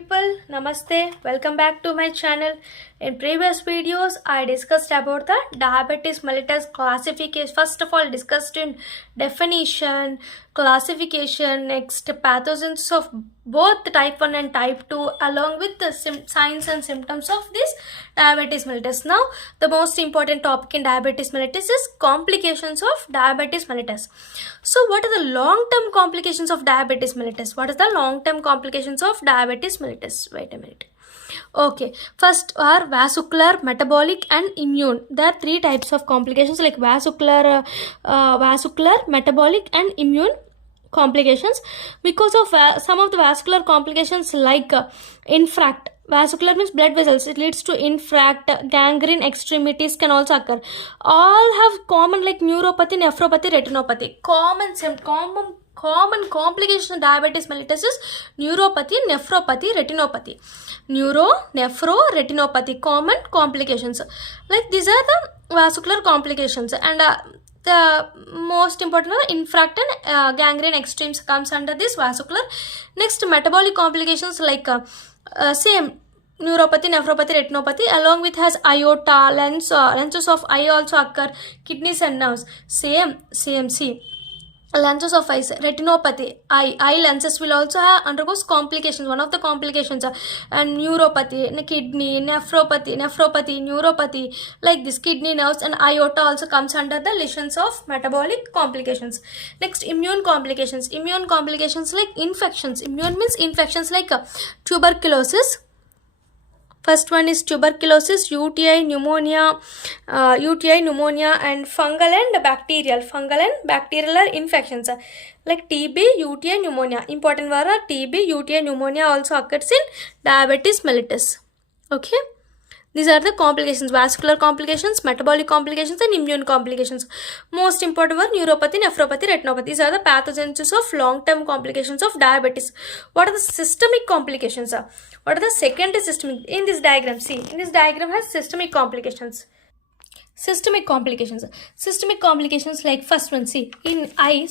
people, namaste, welcome back to my channel. In previous videos I discussed about the diabetes mellitus classification. First of all discussed in definition, classification, next pathogens of both type 1 and type 2 along with the signs and symptoms of this diabetes mellitus. Now the most important topic in diabetes mellitus is complications of diabetes mellitus. So what are the long-term complications of diabetes mellitus? What is the long-term complications of diabetes mellitus? Wait a minute. Okay, first are vascular, metabolic and immune. There are three types of complications like vascular, metabolic and immune complications. Because of some of the vascular complications like infarct. Vascular means blood vessels. It leads to infarct, gangrene, extremities can also occur. All have common like neuropathy, nephropathy, retinopathy. Common complication of diabetes mellitus is neuropathy, nephropathy, retinopathy. Neuro, nephro, retinopathy, common complications. Like these are the vascular complications, and the most important are infarct and gangrene extremes comes under this vascular. Next, metabolic complications like same neuropathy, nephropathy, retinopathy, along with has aorta, lenses of eye also occur, kidneys and nerves. Same. See. Lenses of eyes, retinopathy, eye lenses will also undergoes complications. One of the complications are and neuropathy, kidney, nephropathy, neuropathy, like this kidney nerves and aorta also comes under the lesions of metabolic complications. Next, immune complications. Immune complications like infections. Immune means infections like tuberculosis. First one is tuberculosis, UTI, pneumonia, and fungal and bacterial. Fungal and bacterial are infections like TB, UTI, pneumonia. Important were TB, UTI, pneumonia also occurs in diabetes mellitus. Okay. These are the complications: vascular complications, metabolic complications and immune complications. Most important were neuropathy, nephropathy, retinopathy. These are the pathogens of long-term complications of diabetes. What are the systemic complications? What are the secondary systemic? In this diagram, see, in this diagram has systemic complications. Systemic complications. Systemic complications like first one, see, in eye,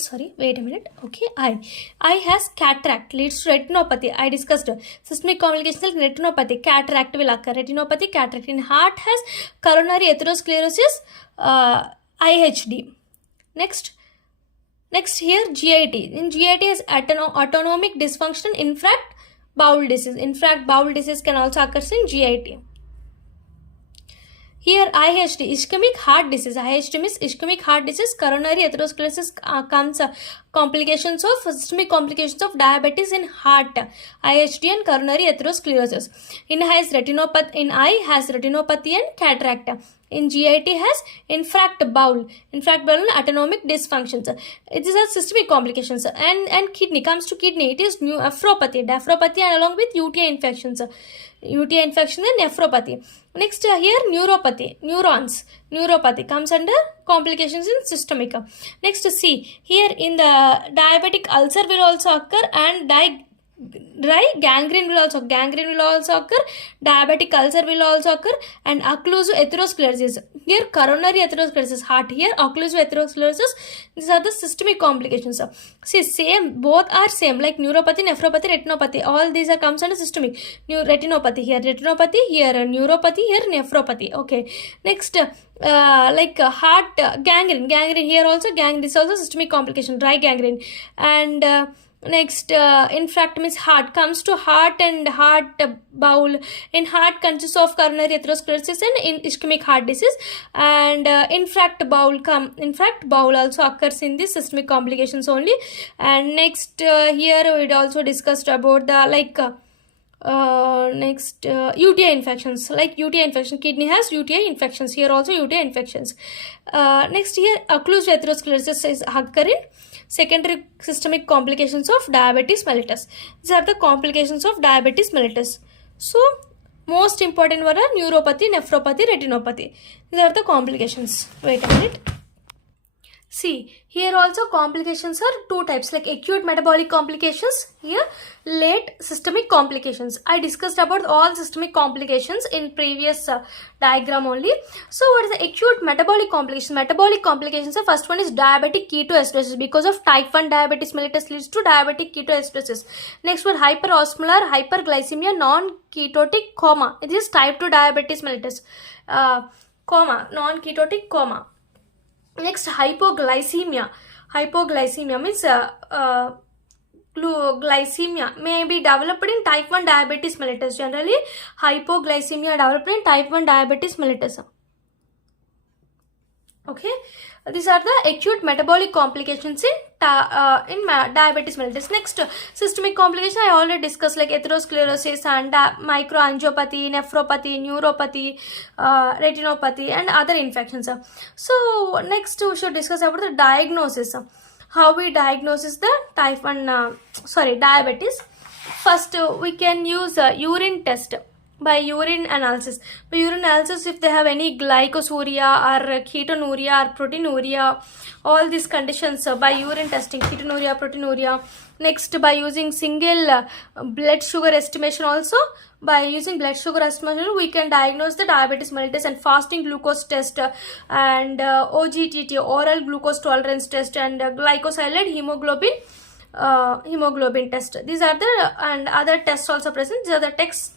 eye has cataract, leads to retinopathy. I discussed systemic complications like retinopathy, cataract will occur. Retinopathy, cataract. In heart has coronary atherosclerosis, IHD. Next here GIT. In GIT has autonomic dysfunction, infarct, bowel disease. Infarct, bowel disease can also occur in GIT. Here IHD, ischemic heart disease. IHD means ischemic heart disease, coronary atherosclerosis comes complications of systemic complications of diabetes in heart. IHD and coronary atherosclerosis. In eye has retinopathy and cataract. In GIT has infarct bowel and autonomic dysfunctions. These are systemic complications. And kidney comes to kidney. It is nephropathy and along with UTI infections. UTI infection and nephropathy. Next here neuropathy comes under complications in systemic. Next C, here in the diabetic ulcer will also occur and gangrene will also occur, diabetic ulcer will also occur, and occlusive atherosclerosis. Here coronary atherosclerosis, heart, here occlusive atherosclerosis. These are the systemic complications. See, same, both are same, like neuropathy, nephropathy, retinopathy. All these are comes under systemic. Retinopathy, here neuropathy, here nephropathy. Okay. Next, heart gangrene here also gangrene. This is also systemic complication, dry gangrene. And next, infarct means heart comes to heart and heart bowel. In heart consists of coronary atherosclerosis and ischemic heart disease, and infarct bowel also occurs in this systemic complications only. And next here we also discussed about the UTI infections, like UTI infection. Kidney has UTI infections, here also UTI infections. Next here occlusive atherosclerosis is occurring secondary systemic complications of diabetes mellitus. These are the complications of diabetes mellitus. So most important were neuropathy, nephropathy, retinopathy. These are the complications. Wait a minute. See, here also complications are two types, like acute metabolic complications, here late systemic complications. I discussed about all systemic complications in previous diagram only. So what is the acute metabolic complications? Metabolic complications, the first one is diabetic ketoacidosis. Because of type 1 diabetes mellitus leads to diabetic ketoacidosis. Next one, hyperosmolar hyperglycemia non-ketotic coma. It is type 2 diabetes mellitus. Coma, non-ketotic coma. Next, hypoglycemia. Hypoglycemia means glycemia may be developed in type 1 diabetes mellitus. Generally, hypoglycemia developed in type 1 diabetes mellitus. Okay, these are the acute metabolic complications in diabetes mellitus. Next, systemic complication I already discussed, like atherosclerosis and microangiopathy, nephropathy, neuropathy, retinopathy, and other infections. So next we should discuss about the diagnosis. How we diagnose the type 1 diabetes. First, we can use urine test. By urine analysis. By urine analysis, if they have any glycosuria or ketonuria or proteinuria, all these conditions by urine testing, ketonuria, proteinuria. Next, by using single blood sugar estimation also. By using blood sugar estimation, we can diagnose the diabetes mellitus, and fasting glucose test and OGTT, oral glucose tolerance test, and glycosylate hemoglobin test. These are the and other tests also present. These are the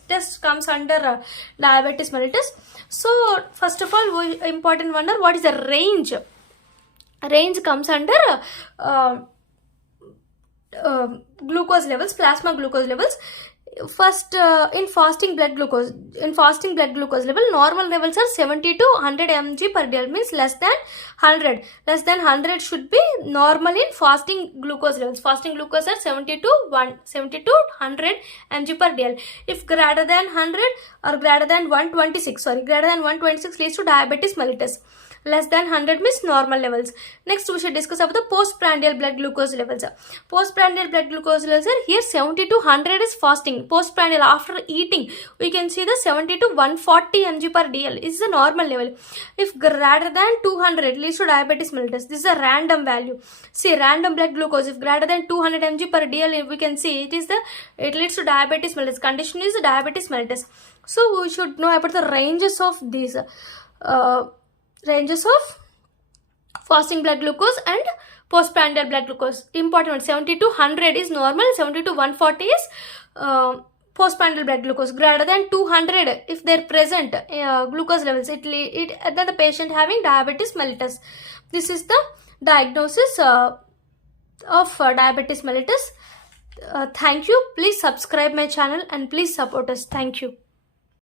test comes under diabetes mellitus. So first of all, we important wonder what is the range. Range comes under glucose levels, plasma glucose levels. First, in fasting blood glucose level, normal levels are 70 to 100 mg per dl, means less than 100. Less than 100 should be normal in fasting glucose levels. Fasting glucose are 70 to 100 mg per dl. If greater than 100 or greater than 126 leads to diabetes mellitus. Less than 100 means normal levels. Next, we should discuss about the postprandial blood glucose levels. Postprandial blood glucose levels are here 70 to 100 is fasting. Postprandial, after eating, we can see the 70 to 140 mg per dl is the normal level. If greater than 200 leads to diabetes mellitus. This is a random value. See, random blood glucose, if greater than 200 mg per dl, we can see it leads to diabetes mellitus. Condition is diabetes mellitus. So we should know about the ranges of these. Ranges of fasting blood glucose and postprandial blood glucose. Important one, 70 to 100 is normal, 70 to 140 is postprandial blood glucose. Greater than 200, if they're present glucose levels, then the patient having diabetes mellitus. This is the diagnosis of diabetes mellitus. Thank you. Please subscribe my channel and please support us. Thank you.